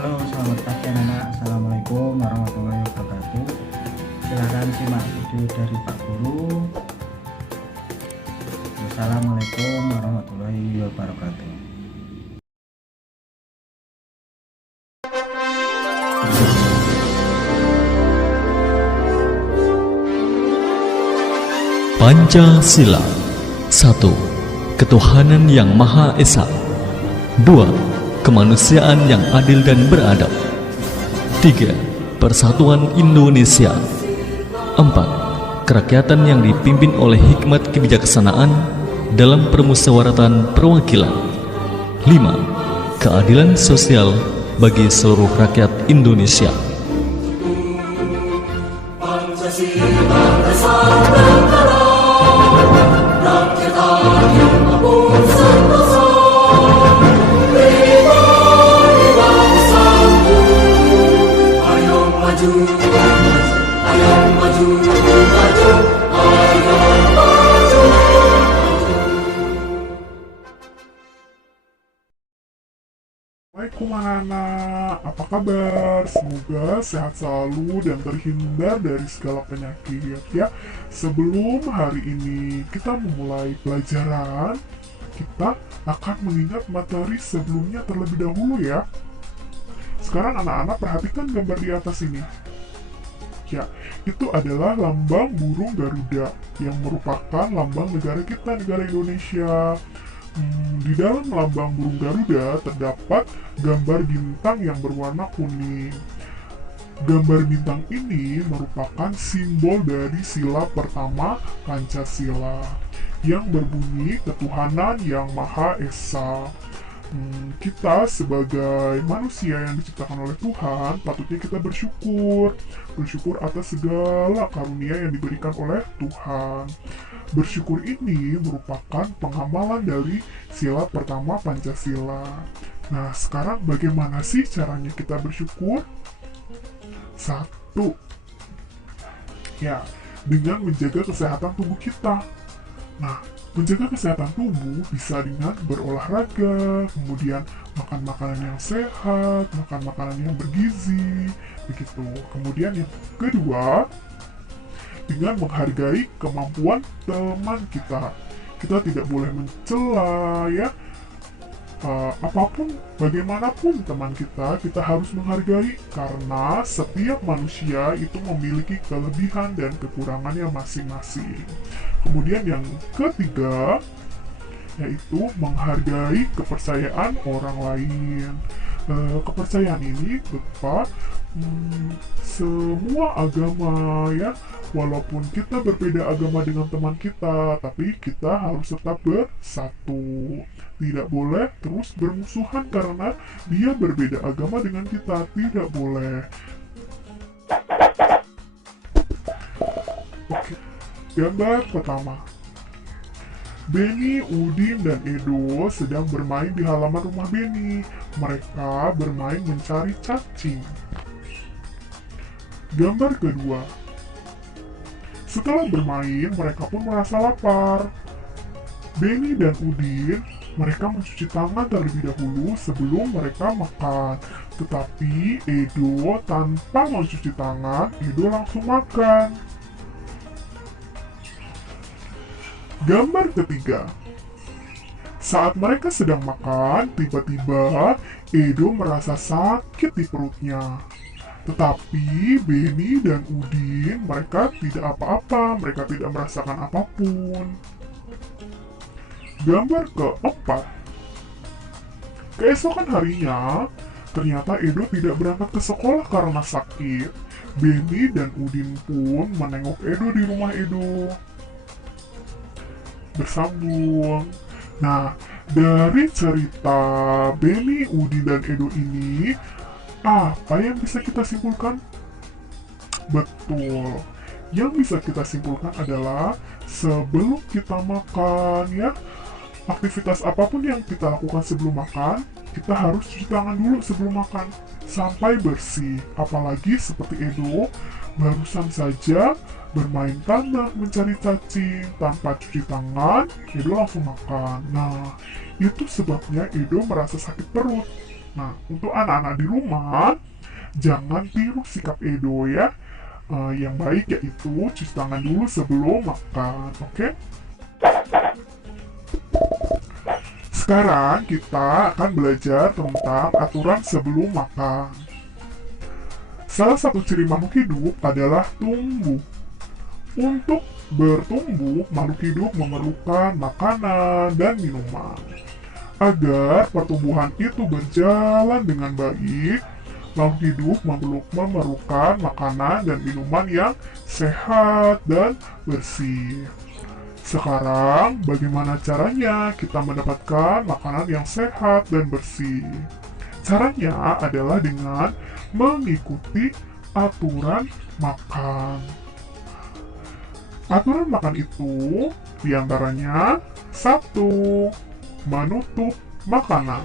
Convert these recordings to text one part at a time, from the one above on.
Halo, selamat pagi anak-anak. Assalamualaikum warahmatullahi wabarakatuh. Silahkan simak video dari Pak Guru. Assalamualaikum warahmatullahi wabarakatuh. Pancasila. 1. Ketuhanan yang Maha Esa. 2. Kemanusiaan yang adil dan beradab. 3. Persatuan Indonesia. 4. Kerakyatan yang dipimpin oleh hikmat kebijaksanaan dalam permusyawaratan perwakilan. 5. Keadilan sosial bagi seluruh rakyat Indonesia. Assalamualaikum anak-anak, apa kabar? Semoga sehat selalu dan terhindar dari segala penyakit ya. Sebelum hari ini kita memulai pelajaran, kita akan mengingat materi sebelumnya terlebih dahulu ya. Sekarang anak-anak perhatikan gambar di atas ini. Ya, itu adalah lambang burung Garuda yang merupakan lambang negara kita, negara Indonesia. Di dalam lambang burung Garuda terdapat gambar bintang yang berwarna kuning. Gambar bintang ini merupakan simbol dari sila pertama Pancasila yang berbunyi ketuhanan yang Maha Esa. Kita sebagai manusia yang diciptakan oleh Tuhan, patutnya kita bersyukur atas segala karunia yang diberikan oleh Tuhan. Bersyukur ini merupakan pengamalan dari sila pertama Pancasila. Nah, sekarang bagaimana sih caranya kita bersyukur? 1. Ya, dengan menjaga kesehatan tubuh kita. Nah, menjaga kesehatan tubuh bisa dengan berolahraga, kemudian makan makanan yang sehat, makan makanan yang bergizi, begitu. Kemudian yang kedua, dengan menghargai kemampuan teman kita. Kita tidak boleh mencela ya. Apapun, bagaimanapun teman kita harus menghargai karena setiap manusia itu memiliki kelebihan dan kekurangannya masing-masing. Kemudian yang ketiga, yaitu menghargai kepercayaan orang lain. Kepercayaan ini berupa semua agama ya, walaupun kita berbeda agama dengan teman kita, tapi kita harus tetap bersatu. Tidak boleh terus bermusuhan karena dia berbeda agama dengan kita, tidak boleh. Oke. Gambar pertama. Benny, Udin, dan Edo sedang bermain di halaman rumah Benny. Mereka bermain mencari cacing. Gambar kedua. Setelah bermain, mereka pun merasa lapar. Benny dan Udin, mereka mencuci tangan terlebih dahulu sebelum mereka makan. Tetapi Edo tanpa mencuci tangan, Edo langsung makan. Gambar ketiga. Saat mereka sedang makan, tiba-tiba Edo merasa sakit di perutnya. Tetapi Benny dan Udin, mereka tidak apa-apa, mereka tidak merasakan apapun. Gambar keempat. Keesokan harinya, ternyata Edo tidak berangkat ke sekolah karena sakit. Benny dan Udin pun menengok Edo di rumah Edo. Bersambung. Nah, dari cerita Benny, Udin, dan Edo ini, apa yang bisa kita simpulkan? Betul. Yang bisa kita simpulkan adalah sebelum kita makan ya, aktivitas apapun yang kita lakukan sebelum makan, kita harus cuci tangan dulu sebelum makan sampai bersih. Apalagi seperti Edo, barusan saja bermain tanah mencari cacing tanpa cuci tangan, Edo langsung makan. Nah, itu sebabnya Edo merasa sakit perut. Nah, untuk anak-anak di rumah, jangan tiru sikap Edo ya. Yang baik yaitu cuci tangan dulu sebelum makan, oke? Sekarang kita akan belajar tentang aturan sebelum makan. Salah satu ciri makhluk hidup adalah tumbuh. Untuk bertumbuh, makhluk hidup memerlukan makanan dan minuman. Agar pertumbuhan itu berjalan dengan baik, makhluk hidup memerlukan makanan dan minuman yang sehat dan bersih. Sekarang, bagaimana caranya kita mendapatkan makanan yang sehat dan bersih? Caranya adalah dengan mengikuti aturan makan. Aturan makan itu diantaranya: 1. Menutup makanan.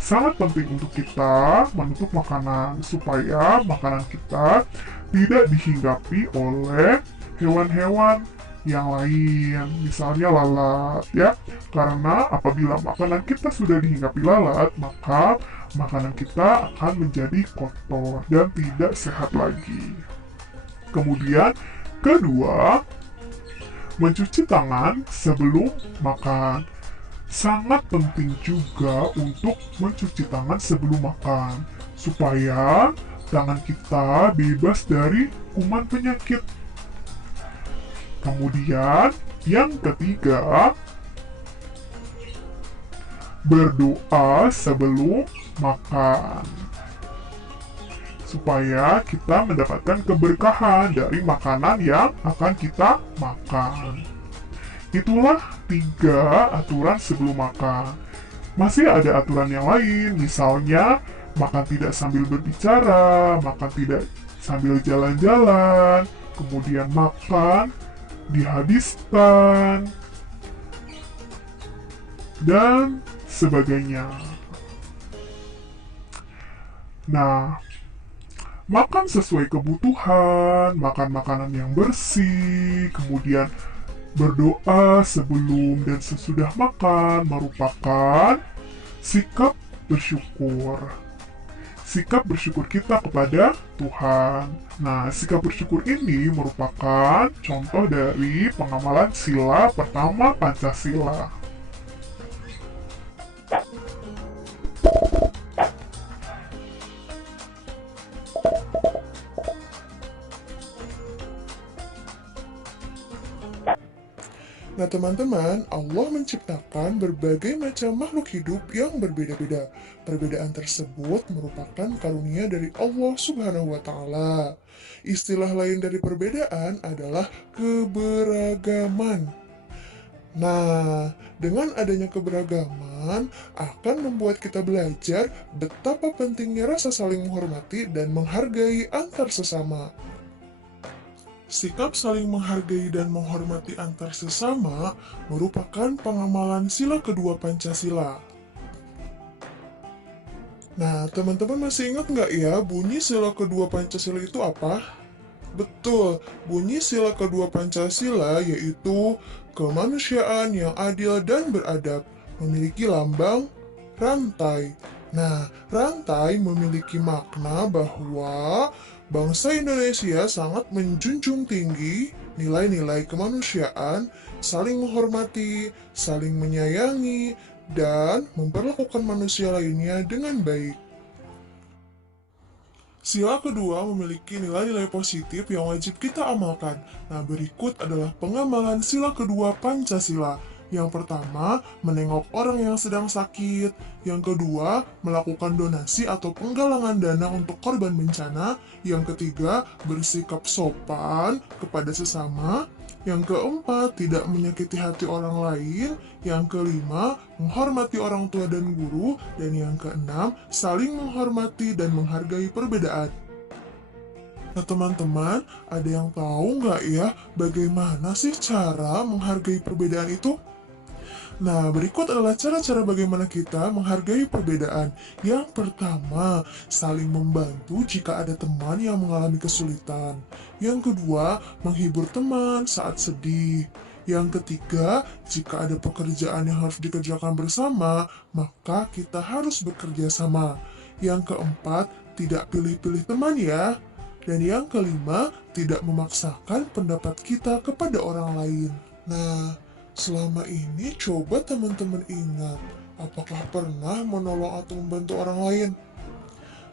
Sangat penting untuk kita menutup makanan supaya makanan kita tidak dihinggapi oleh hewan-hewan yang lain, misalnya lalat ya. Karena apabila makanan kita sudah dihinggapi lalat, maka makanan kita akan menjadi kotor dan tidak sehat lagi. Kemudian, kedua, mencuci tangan sebelum makan. Sangat penting juga untuk mencuci tangan sebelum makan, supaya tangan kita bebas dari kuman penyakit. Kemudian, yang ketiga, berdoa sebelum makan, supaya kita mendapatkan keberkahan dari makanan yang akan kita makan. Itulah 3 aturan sebelum makan. Masih ada aturan yang lain, misalnya makan tidak sambil berbicara, makan tidak sambil jalan-jalan, kemudian makan dihabiskan, dan sebagainya. Nah, makan sesuai kebutuhan, makan makanan yang bersih, kemudian berdoa sebelum dan sesudah makan merupakan sikap bersyukur. Sikap bersyukur kita kepada Tuhan. Nah, sikap bersyukur ini merupakan contoh dari pengamalan sila pertama Pancasila. Nah teman-teman, Allah menciptakan berbagai macam makhluk hidup yang berbeda-beda. Perbedaan tersebut merupakan karunia dari Allah Subhanahu wa Ta'ala. Istilah lain dari perbedaan adalah keberagaman. Nah, dengan adanya keberagaman akan membuat kita belajar betapa pentingnya rasa saling menghormati dan menghargai antar sesama. Sikap saling menghargai dan menghormati antar sesama merupakan pengamalan sila kedua Pancasila. Nah, teman-teman masih ingat nggak ya bunyi sila kedua Pancasila itu apa? Betul, bunyi sila kedua Pancasila yaitu kemanusiaan yang adil dan beradab, memiliki lambang rantai. Nah, rantai memiliki makna bahwa bangsa Indonesia sangat menjunjung tinggi nilai-nilai kemanusiaan, saling menghormati, saling menyayangi, dan memperlakukan manusia lainnya dengan baik. Sila kedua memiliki nilai-nilai positif yang wajib kita amalkan. Nah, berikut adalah pengamalan sila kedua Pancasila. Yang pertama, menengok orang yang sedang sakit. Yang kedua, melakukan donasi atau penggalangan dana untuk korban bencana. Yang ketiga, bersikap sopan kepada sesama. Yang keempat, tidak menyakiti hati orang lain. Yang kelima, menghormati orang tua dan guru. Dan yang keenam, saling menghormati dan menghargai perbedaan. Nah teman-teman, ada yang tahu nggak ya bagaimana sih cara menghargai perbedaan itu? Nah, berikut adalah cara-cara bagaimana kita menghargai perbedaan. Yang pertama, saling membantu jika ada teman yang mengalami kesulitan. Yang kedua, menghibur teman saat sedih. Yang ketiga, jika ada pekerjaan yang harus dikerjakan bersama, maka kita harus bekerja sama. Yang keempat, tidak pilih-pilih teman ya. Dan yang kelima, tidak memaksakan pendapat kita kepada orang lain. Nah, selama ini coba teman-teman ingat, apakah pernah menolong atau membantu orang lain?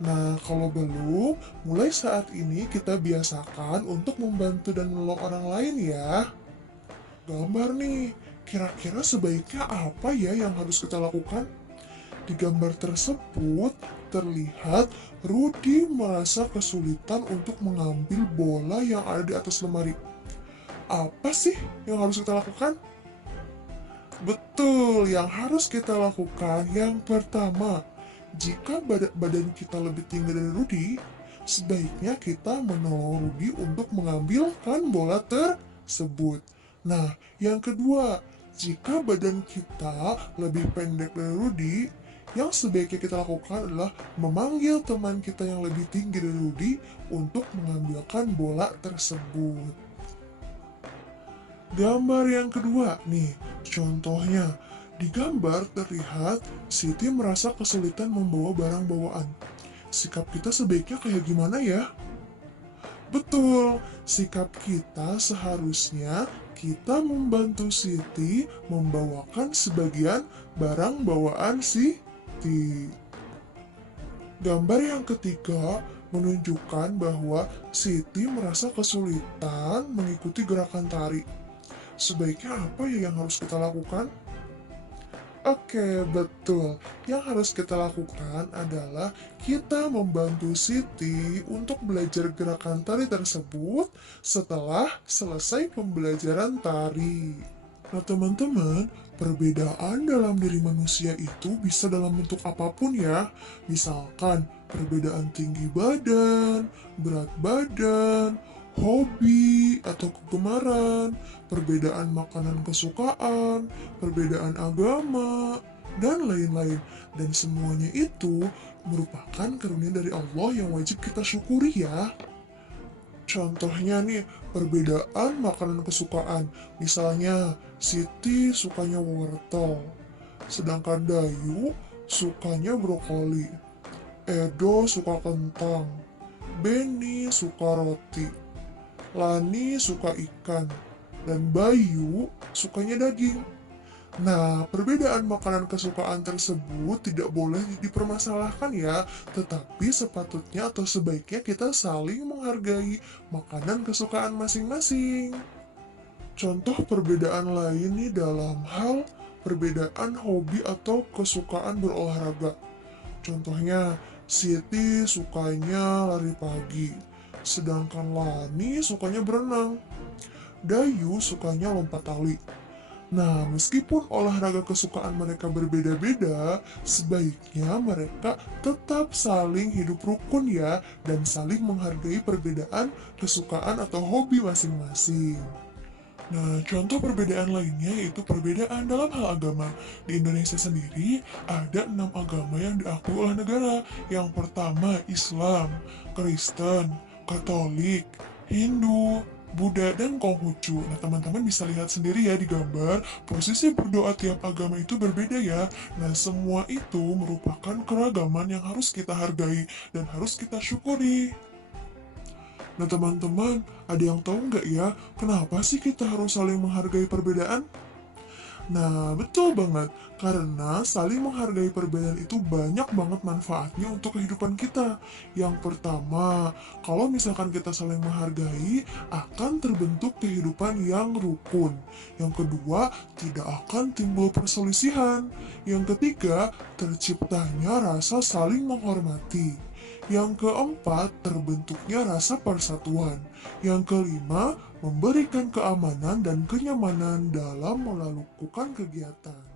Nah, kalau belum, mulai saat ini kita biasakan untuk membantu dan menolong orang lain ya. Gambar nih, kira-kira sebaiknya apa ya yang harus kita lakukan? Di gambar tersebut, terlihat Rudy merasa kesulitan untuk mengambil bola yang ada di atas lemari. Apa sih yang harus kita lakukan? Betul, yang harus kita lakukan yang pertama, jika badan kita lebih tinggi dari Rudy, sebaiknya kita menolong Rudy untuk mengambilkan bola tersebut. Nah, yang kedua, jika badan kita lebih pendek dari Rudy, yang sebaiknya kita lakukan adalah memanggil teman kita yang lebih tinggi dari Rudy untuk mengambilkan bola tersebut. Gambar yang kedua, nih, contohnya. Di gambar terlihat Siti merasa kesulitan membawa barang bawaan. Sikap kita sebaiknya kayak gimana ya? Betul, sikap kita seharusnya kita membantu Siti membawakan sebagian barang bawaan Siti. Gambar yang ketiga menunjukkan bahwa Siti merasa kesulitan mengikuti gerakan tari. Sebaiknya apa ya yang harus kita lakukan? Oke, betul. Yang harus kita lakukan adalah kita membantu Siti untuk belajar gerakan tari tersebut setelah selesai pembelajaran tari. Nah, teman-teman, perbedaan dalam diri manusia itu bisa dalam bentuk apapun ya. Misalkan, perbedaan tinggi badan, berat badan, hobi atau kegemaran, perbedaan makanan kesukaan, perbedaan agama, dan lain-lain. Dan semuanya itu merupakan karunia dari Allah yang wajib kita syukuri ya. Contohnya nih, perbedaan makanan kesukaan. Misalnya, Siti sukanya wortel, sedangkan Dayu sukanya brokoli, Edo suka kentang, Benny suka roti, Lani suka ikan, dan Bayu sukanya daging. Nah, perbedaan makanan kesukaan tersebut tidak boleh dipermasalahkan ya, tetapi sepatutnya atau sebaiknya kita saling menghargai makanan kesukaan masing-masing. Contoh perbedaan lain nih dalam hal perbedaan hobi atau kesukaan berolahraga. Contohnya, Siti sukanya lari pagi, sedangkan Lani sukanya berenang. Dayu sukanya lompat tali. Nah, meskipun olahraga kesukaan mereka berbeda-beda, sebaiknya mereka tetap saling hidup rukun ya, dan saling menghargai perbedaan kesukaan atau hobi masing-masing. Nah, contoh perbedaan lainnya yaitu perbedaan dalam hal agama. Di Indonesia sendiri, ada 6 agama yang diakui oleh negara. Yang pertama, Islam, Kristen, Katolik, Hindu, Buddha, dan Konghucu. Nah, teman-teman bisa lihat sendiri ya di gambar, posisi berdoa tiap agama itu berbeda ya. Nah, semua itu merupakan keragaman yang harus kita hargai dan harus kita syukuri. Nah, teman-teman, ada yang tahu nggak ya, kenapa sih kita harus saling menghargai perbedaan? Nah, betul banget. Karena saling menghargai perbedaan itu banyak banget manfaatnya untuk kehidupan kita. Yang pertama, kalau misalkan kita saling menghargai, akan terbentuk kehidupan yang rukun. Yang kedua, tidak akan timbul perselisihan. Yang ketiga, terciptanya rasa saling menghormati. Yang keempat, terbentuknya rasa persatuan. Yang kelima, memberikan keamanan dan kenyamanan dalam melakukan kegiatan.